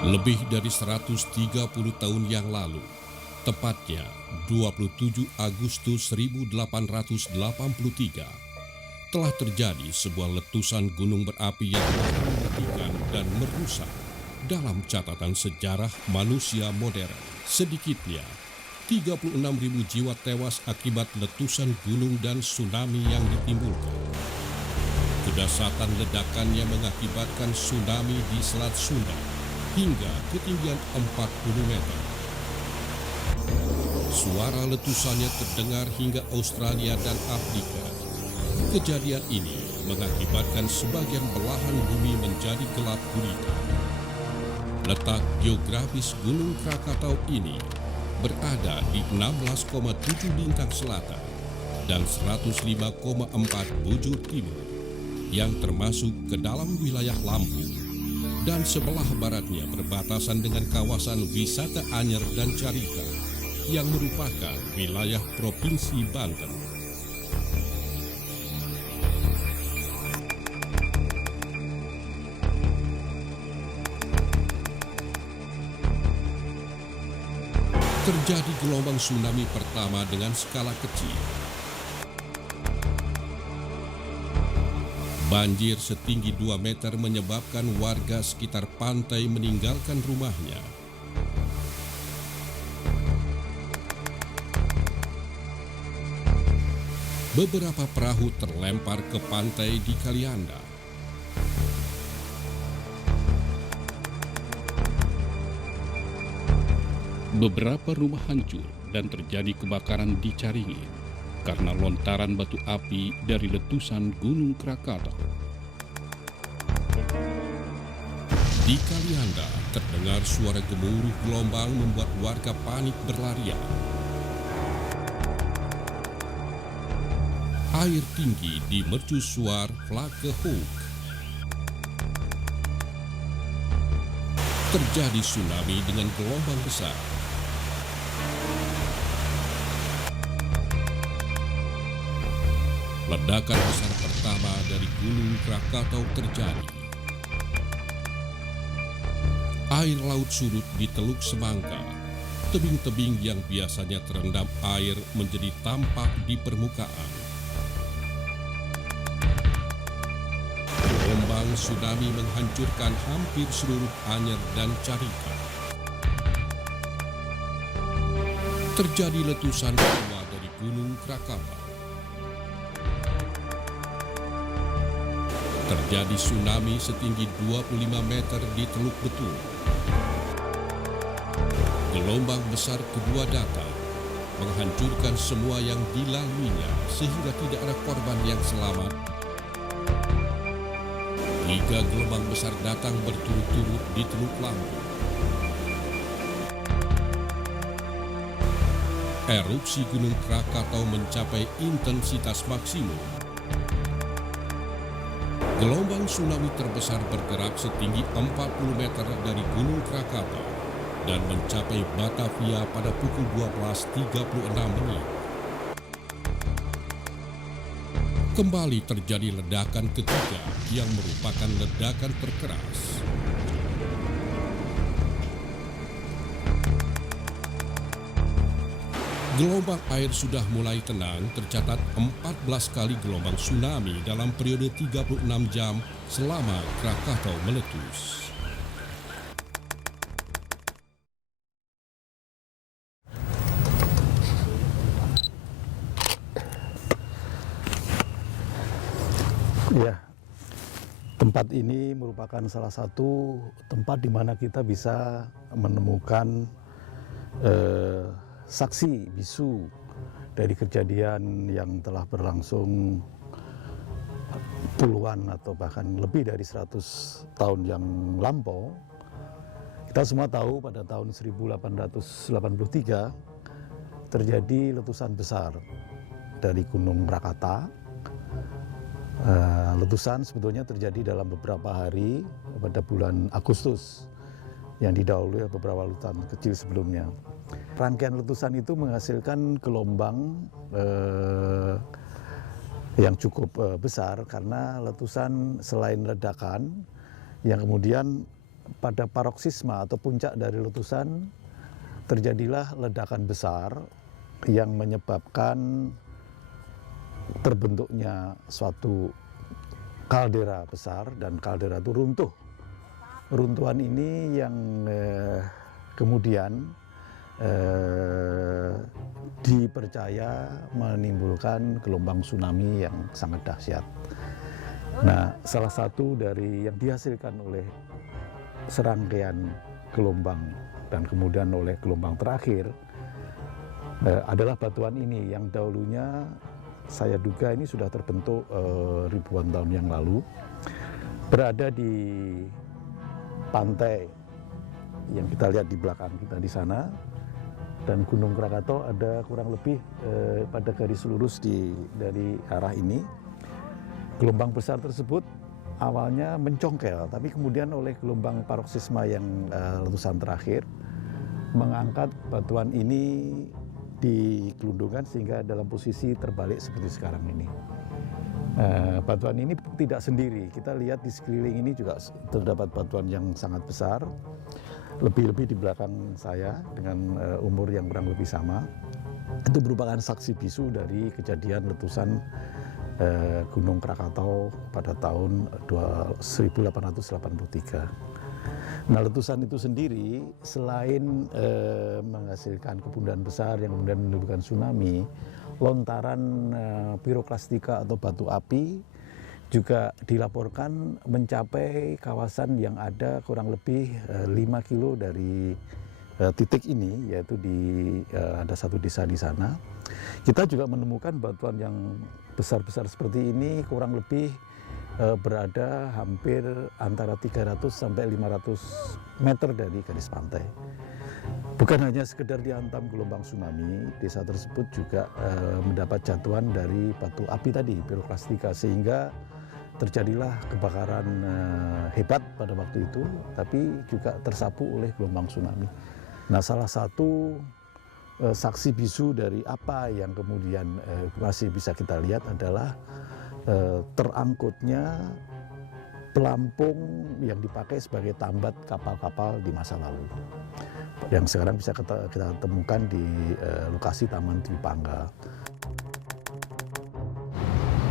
Lebih dari 130 tahun yang lalu, tepatnya 27 Agustus 1883, telah terjadi sebuah letusan gunung berapi yang mematikan dan merusak dalam catatan sejarah manusia modern. Sedikitnya 36.000 jiwa tewas akibat letusan gunung dan tsunami yang ditimbulkan. Kedahsyatan ledakannya mengakibatkan tsunami di Selat Sunda hingga ketinggian 40 meter. Suara letusannya terdengar hingga Australia dan Afrika. Kejadian ini mengakibatkan sebagian belahan bumi menjadi gelap gulita. Letak geografis Gunung Krakatau ini berada di 16,7 lintang selatan dan 105,4 bujur timur, yang termasuk ke dalam wilayah Lampung, dan sebelah baratnya berbatasan dengan kawasan wisata Anyer dan Carita yang merupakan wilayah Provinsi Banten. Terjadi gelombang tsunami pertama dengan skala kecil. Banjir setinggi 2 meter menyebabkan warga sekitar pantai meninggalkan rumahnya. Beberapa perahu terlempar ke pantai di Kalianda. Beberapa rumah hancur dan terjadi kebakaran di Caringin karena lontaran batu api dari letusan Gunung Krakatau. Di Kalianda terdengar suara gemuruh gelombang membuat warga panik berlarian. Air tinggi di mercusuar Vlakehoek. Terjadi tsunami dengan gelombang besar. Ledakan besar pertama dari Gunung Krakatau terjadi. Air laut surut di Teluk Semangka. Tebing-tebing yang biasanya terendam air menjadi tampak di permukaan. Gelombang tsunami menghancurkan hampir seluruh Anyer dan Carita. Terjadi letusan kedua dari Gunung Krakatau. Terjadi tsunami setinggi 25 meter di Teluk Betung. Gelombang besar kedua datang, menghancurkan semua yang dilaluinya sehingga tidak ada korban yang selamat. 3 gelombang besar datang berturut-turut di Teluk Lampung. Erupsi Gunung Krakatau mencapai intensitas maksimum. Gelombang tsunami terbesar bergerak setinggi 40 meter dari Gunung Krakatau dan mencapai Batavia pada pukul 12.36. Kembali terjadi ledakan ketiga yang merupakan ledakan terkeras. Gelombang air sudah mulai tenang, tercatat 14 kali gelombang tsunami dalam periode 36 jam selama Krakatau meletus. Ya, tempat ini merupakan salah satu tempat di mana kita bisa menemukan saksi bisu dari kejadian yang telah berlangsung puluhan atau bahkan lebih dari 100 tahun yang lampau, Kita semua tahu pada tahun 1883 terjadi letusan besar dari Gunung Krakatau. Letusan sebetulnya terjadi dalam beberapa hari pada bulan Agustus yang didahului beberapa letusan kecil sebelumnya. Rangkaian letusan itu menghasilkan gelombang yang cukup besar karena letusan selain ledakan yang kemudian pada paroksisma atau puncak dari letusan terjadilah ledakan besar yang menyebabkan terbentuknya suatu kaldera besar dan kaldera itu runtuh. Runtuhan ini yang kemudian dipercaya menimbulkan gelombang tsunami yang sangat dahsyat. Nah, salah satu dari yang dihasilkan oleh serangkaian gelombang dan kemudian oleh gelombang terakhir adalah batuan ini yang dahulunya saya duga ini sudah terbentuk ribuan tahun yang lalu, berada di pantai yang kita lihat di belakang kita di sana, dan Gunung Krakatau ada kurang lebih pada garis lurus dari arah ini. Gelombang besar tersebut awalnya mencongkel, tapi kemudian oleh gelombang paroksisma yang letusan terakhir mengangkat batuan ini digelundungkan sehingga dalam posisi terbalik seperti sekarang ini. Batuan ini tidak sendiri, kita lihat di sekeliling ini juga terdapat batuan yang sangat besar, lebih-lebih di belakang saya dengan umur yang kurang lebih sama. Itu merupakan saksi bisu dari kejadian letusan Gunung Krakatau pada tahun 1883. Nah, letusan itu sendiri selain menghasilkan kepundahan besar yang kemudian menimbulkan tsunami, lontaran piroklastika atau batu api juga dilaporkan mencapai kawasan yang ada kurang lebih 5 kilo dari titik ini, yaitu ada satu desa di sana. Kita juga menemukan batuan yang besar-besar seperti ini kurang lebih berada hampir antara 300 sampai 500 meter dari garis pantai. Bukan hanya sekedar dihantam gelombang tsunami, desa tersebut juga mendapat jatuhan dari batu api tadi, piroklastika, sehingga terjadilah kebakaran hebat pada waktu itu, tapi juga tersapu oleh gelombang tsunami. Nah, salah satu saksi bisu dari apa yang kemudian masih bisa kita lihat adalah terangkutnya pelampung yang dipakai sebagai tambat kapal-kapal di masa lalu, yang sekarang bisa kita temukan di lokasi Taman Dwi Pangga.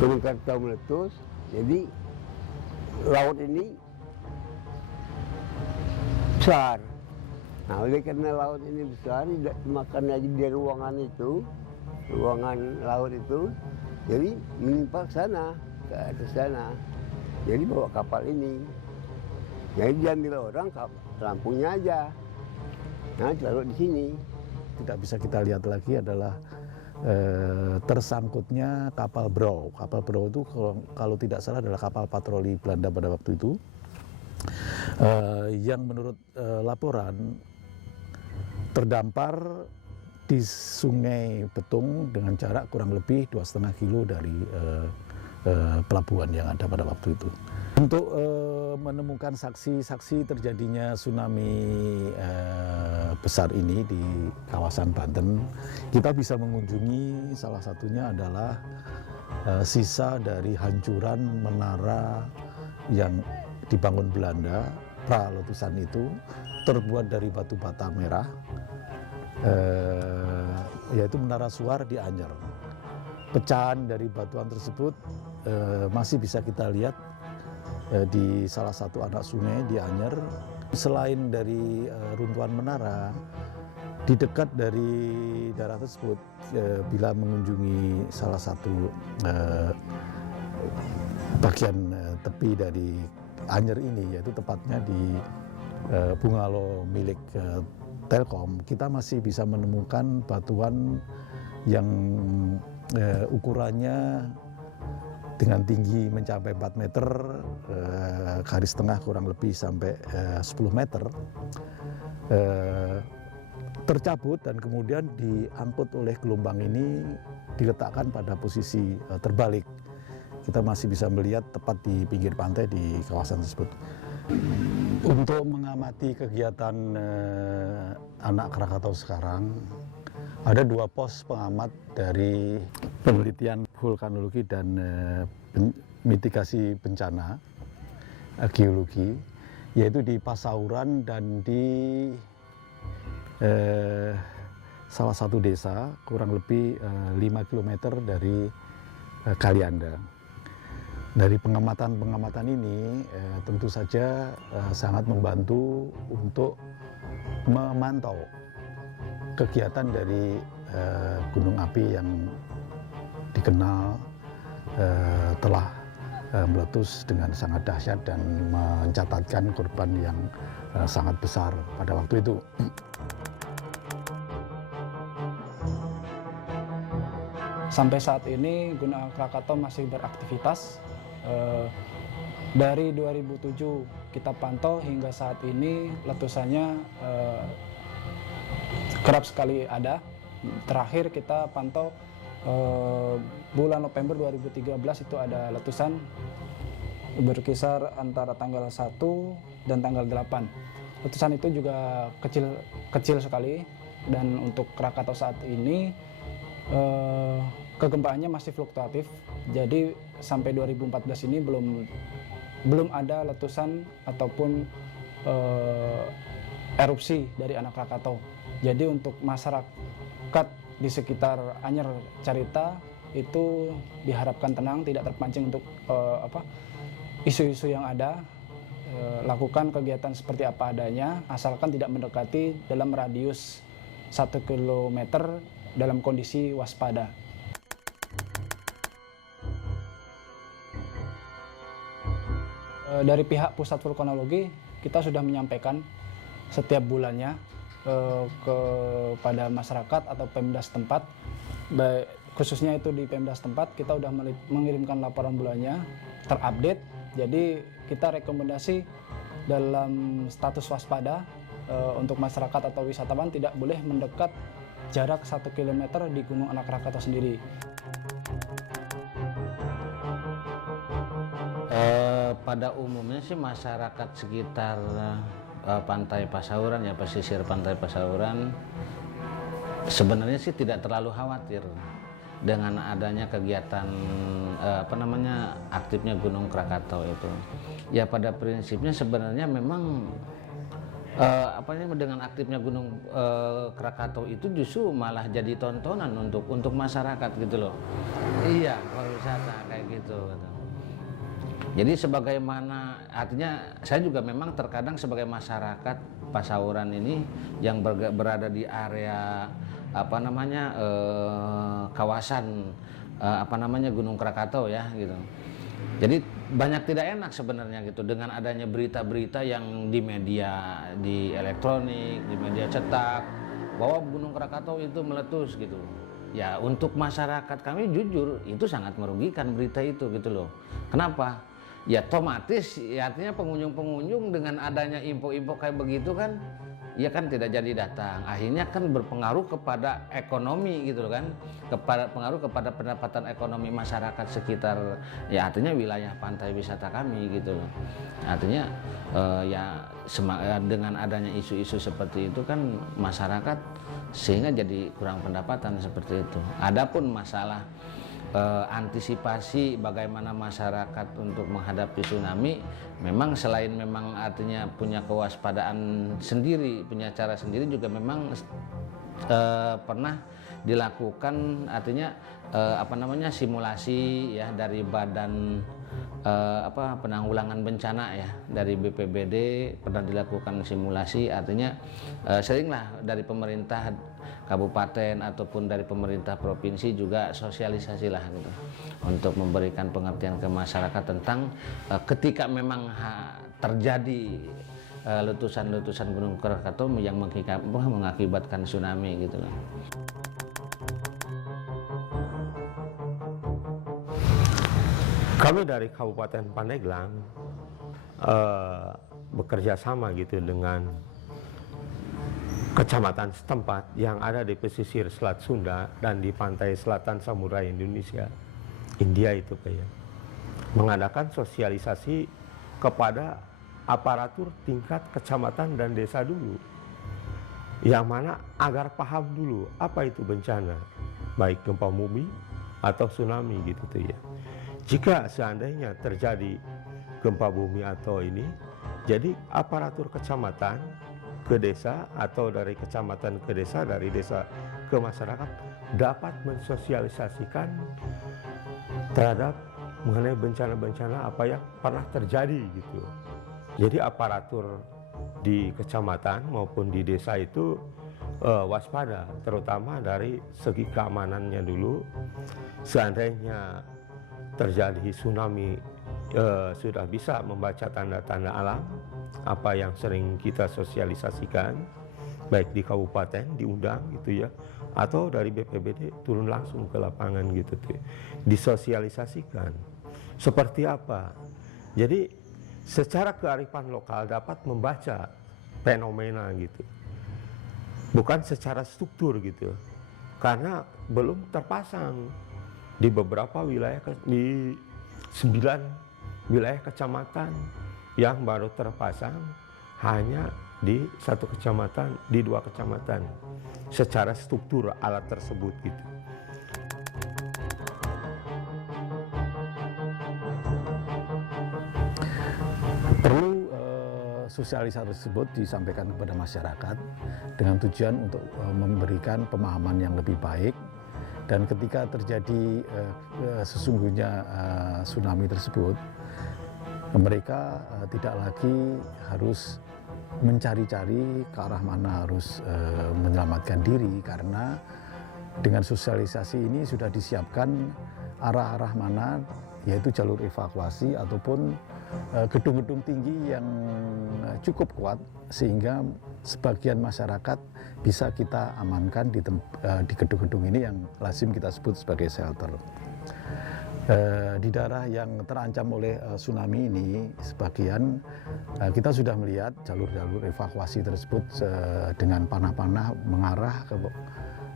Gunung Krakatau meletus, jadi laut ini besar. Nah, oleh karena laut ini besar, tidak makan lagi di ruangan itu, ruangan laut itu, jadi menimpa ke sana, ke atas sana. Jadi bawa kapal ini. Jadi diambil orang, lampunya aja. Nah, taruh di sini. Tidak bisa kita lihat lagi adalah tersangkutnya kapal Brau. Kapal Brau itu kalau tidak salah adalah kapal patroli Belanda pada waktu itu, yang menurut laporan terdampar di Sungai Betung dengan jarak kurang lebih 2,5 kilo dari pelabuhan yang ada pada waktu itu. Untuk menemukan saksi-saksi terjadinya tsunami besar ini di kawasan Banten, kita bisa mengunjungi, salah satunya adalah sisa dari hancuran menara yang dibangun Belanda pra letusan itu, terbuat dari batu bata merah, yaitu Menara Suar di Anyer. Pecahan dari batuan tersebut masih bisa kita lihat di salah satu anak sungai di Anyer. Selain dari runtuhan menara, di dekat dari daerah tersebut, bila mengunjungi salah satu bagian tepi dari Anyer ini, yaitu tepatnya di bungalow milik Telkom, kita masih bisa menemukan batuan yang ukurannya dengan tinggi mencapai 4 meter, garis tengah kurang lebih sampai 10 meter, tercabut dan kemudian diangkut oleh gelombang ini diletakkan pada posisi terbalik. Kita masih bisa melihat tepat di pinggir pantai di kawasan tersebut. Untuk mengamati kegiatan anak Krakatau sekarang, ada 2 pos pengamat dari penelitian vulkanologi dan mitigasi bencana geologi, yaitu di Pasauran dan di salah satu desa kurang lebih 5 km dari Kalianda. Dari pengamatan ini tentu saja sangat membantu untuk memantau kegiatan dari gunung api yang dikenal telah meletus dengan sangat dahsyat dan mencatatkan korban yang sangat besar pada waktu itu. Sampai saat ini Gunung Krakatau masih beraktivitas. Dari 2007 kita pantau hingga saat ini letusannya kerap sekali ada. Terakhir kita pantau bulan November 2013 itu ada letusan berkisar antara tanggal 1 dan tanggal 8. Letusan itu juga kecil sekali, dan untuk Krakatau saat ini kegempaannya masih fluktuatif. Jadi sampai 2014 ini belum ada letusan ataupun erupsi dari anak Krakatau. Jadi untuk masyarakat di sekitar Anyer Carita itu diharapkan tenang, tidak terpancing untuk isu-isu yang ada. Lakukan kegiatan seperti apa adanya, asalkan tidak mendekati dalam radius 1 km dalam kondisi waspada. Dari pihak Pusat Vulkanologi, kita sudah menyampaikan setiap bulannya kepada masyarakat atau Pemda setempat, khususnya itu di Pemda setempat, kita sudah mengirimkan laporan bulannya terupdate. Jadi kita rekomendasi dalam status waspada untuk masyarakat atau wisatawan tidak boleh mendekat jarak 1 km di Gunung Anak Krakatau sendiri. Pada umumnya sih masyarakat sekitar pantai Pasauran, ya pesisir pantai Pasauran, sebenarnya sih tidak terlalu khawatir dengan adanya kegiatan aktifnya Gunung Krakatau itu. Ya pada prinsipnya sebenarnya memang dengan aktifnya Gunung Krakatau itu justru malah jadi tontonan untuk masyarakat gitu loh. Iya, pariwisata kayak gitu. Jadi sebagaimana, artinya saya juga memang terkadang sebagai masyarakat Pasauran ini yang berada di area kawasan Gunung Krakatau ya gitu. Jadi banyak tidak enak sebenarnya gitu dengan adanya berita-berita yang di media, di elektronik, di media cetak bahwa Gunung Krakatau itu meletus gitu. Ya untuk masyarakat kami jujur itu sangat merugikan berita itu gitu loh. Kenapa? Ya otomatis ya artinya pengunjung-pengunjung dengan adanya info-info kayak begitu kan, ya kan tidak jadi datang. Akhirnya kan berpengaruh kepada ekonomi gitu kan, pengaruh kepada pendapatan ekonomi masyarakat sekitar ya artinya wilayah pantai wisata kami gitu. Artinya dengan adanya isu-isu seperti itu kan masyarakat sehingga jadi kurang pendapatan seperti itu. Adapun masalah antisipasi bagaimana masyarakat untuk menghadapi tsunami, memang selain memang artinya punya kewaspadaan sendiri, punya cara sendiri, juga memang pernah dilakukan artinya simulasi ya dari badan penanggulangan bencana ya, dari BPBD pernah dilakukan simulasi, artinya seringlah dari pemerintah kabupaten ataupun dari pemerintah provinsi juga sosialisasi lah gitu untuk memberikan pengertian ke masyarakat tentang ketika memang terjadi letusan-letusan Gunung Krakatau yang mengakibatkan tsunami gitu loh. Kami dari Kabupaten Pandeglang bekerja sama gitu dengan kecamatan setempat yang ada di pesisir Selat Sunda dan di pantai selatan Samudra Indonesia, India itu Pak ya, mengadakan sosialisasi kepada aparatur tingkat kecamatan dan desa dulu, yang mana agar paham dulu apa itu bencana, baik gempa bumi atau tsunami gitu tuh ya. Jika seandainya terjadi gempa bumi atau ini, jadi aparatur kecamatan ke desa atau dari kecamatan ke desa, dari desa ke masyarakat dapat mensosialisasikan terhadap mengenai bencana-bencana apa yang pernah terjadi gitu. Jadi aparatur di kecamatan maupun di desa itu waspada, terutama dari segi keamanannya dulu. Seandainya terjadi tsunami, sudah bisa membaca tanda-tanda alam apa yang sering kita sosialisasikan, baik di kabupaten diundang gitu ya, atau dari BPBD turun langsung ke lapangan gitu tuh, disosialisasikan seperti apa. Jadi secara kearifan lokal dapat membaca fenomena gitu, bukan secara struktur gitu, karena belum terpasang di beberapa wilayah, di 9 wilayah kecamatan yang baru terpasang hanya di 1 kecamatan, di 2 kecamatan secara struktur alat tersebut gitu. Perlu sosialisasi tersebut disampaikan kepada masyarakat dengan tujuan untuk memberikan pemahaman yang lebih baik, dan ketika terjadi sesungguhnya tsunami tersebut, mereka tidak lagi harus mencari-cari ke arah mana harus menyelamatkan diri, karena dengan sosialisasi ini sudah disiapkan arah-arah mana, yaitu jalur evakuasi ataupun gedung-gedung tinggi yang cukup kuat sehingga sebagian masyarakat bisa kita amankan di gedung-gedung ini yang lazim kita sebut sebagai shelter. Di daerah yang terancam oleh tsunami ini, sebagian kita sudah melihat jalur-jalur evakuasi tersebut dengan panah-panah mengarah ke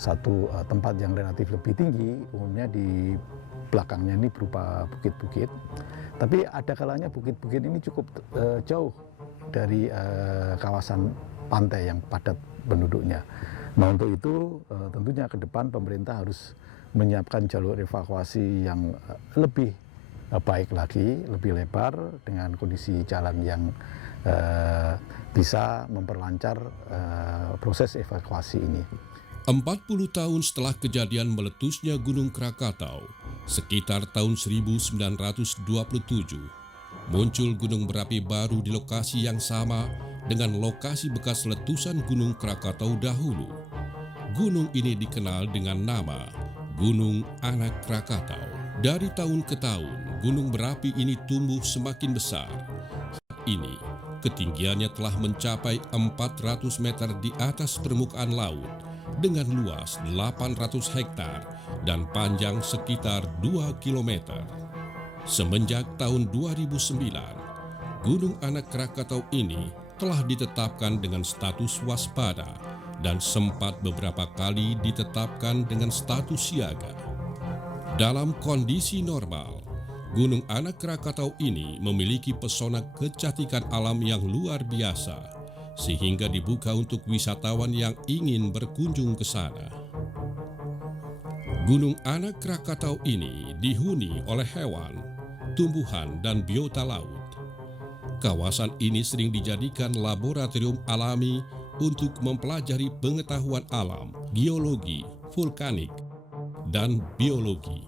satu tempat yang relatif lebih tinggi, umumnya di belakangnya ini berupa bukit-bukit. Tapi ada kalanya bukit-bukit ini cukup jauh dari kawasan pantai yang padat penduduknya. Nah, untuk itu tentunya ke depan pemerintah harus menyiapkan jalur evakuasi yang lebih baik lagi, lebih lebar, dengan kondisi jalan yang bisa memperlancar proses evakuasi ini. 40 tahun setelah kejadian meletusnya Gunung Krakatau, sekitar tahun 1927, muncul gunung berapi baru di lokasi yang sama dengan lokasi bekas letusan Gunung Krakatau dahulu. Gunung ini dikenal dengan nama Gunung Anak Krakatau. Dari tahun ke tahun, gunung berapi ini tumbuh semakin besar. Saat ini, ketinggiannya telah mencapai 400 meter di atas permukaan laut dengan luas 800 hektar dan panjang sekitar 2 km. Semenjak tahun 2009, Gunung Anak Krakatau ini telah ditetapkan dengan status waspada dan sempat beberapa kali ditetapkan dengan status siaga. Dalam kondisi normal, Gunung Anak Krakatau ini memiliki pesona kecantikan alam yang luar biasa, sehingga dibuka untuk wisatawan yang ingin berkunjung ke sana. Gunung Anak Krakatau ini dihuni oleh hewan, tumbuhan, dan biota laut. Kawasan ini sering dijadikan laboratorium alami untuk mempelajari pengetahuan alam, geologi, vulkanik, dan biologi.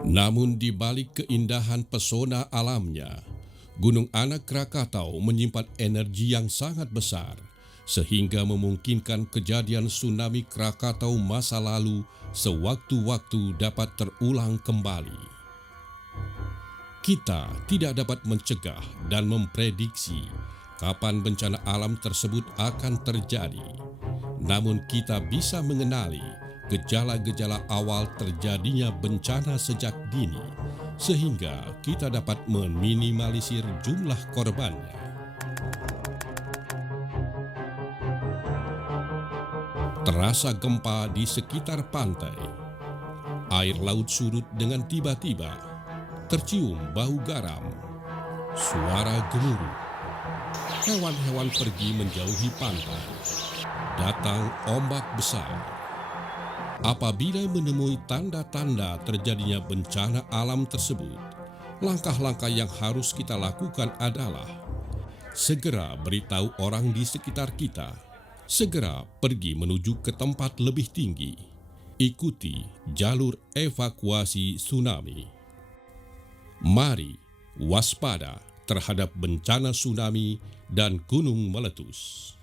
Namun di balik keindahan pesona alamnya, Gunung Anak Krakatau menyimpan energi yang sangat besar, sehingga memungkinkan kejadian tsunami Krakatau masa lalu sewaktu-waktu dapat terulang kembali. Kita tidak dapat mencegah dan memprediksi kapan bencana alam tersebut akan terjadi. Namun kita bisa mengenali gejala-gejala awal terjadinya bencana sejak dini, sehingga kita dapat meminimalisir jumlah korbannya. Terasa gempa di sekitar pantai. Air laut surut dengan tiba-tiba. Tercium bau garam. Suara gemuruh. Hewan-hewan pergi menjauhi pantai. Datang ombak besar. Apabila menemui tanda-tanda terjadinya bencana alam tersebut, langkah-langkah yang harus kita lakukan adalah segera beritahu orang di sekitar kita, segera pergi menuju ke tempat lebih tinggi, ikuti jalur evakuasi tsunami. Mari waspada terhadap bencana tsunami dan gunung meletus.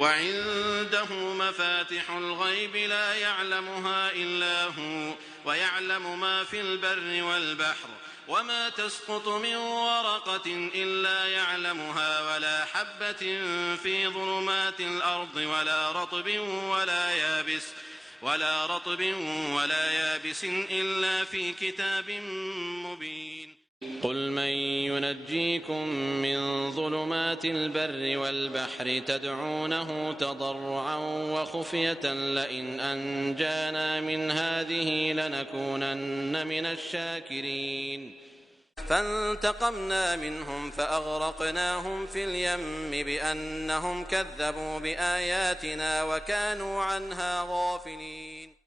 وعنده مفاتح الغيب لا يعلمها إلا هو ويعلم ما في البر والبحر وما تسقط من ورقة إلا يعلمها ولا حبة في ظلمات الأرض ولا رطب ولا يابس إلا في كتاب مبين. قل من ينجيكم من ظلمات البر والبحر تدعونه تضرعا وخفية لئن أنجانا من هذه لنكونن من الشاكرين. فانتقمنا منهم فأغرقناهم في اليم بأنهم كذبوا بآياتنا وكانوا عنها غافلين.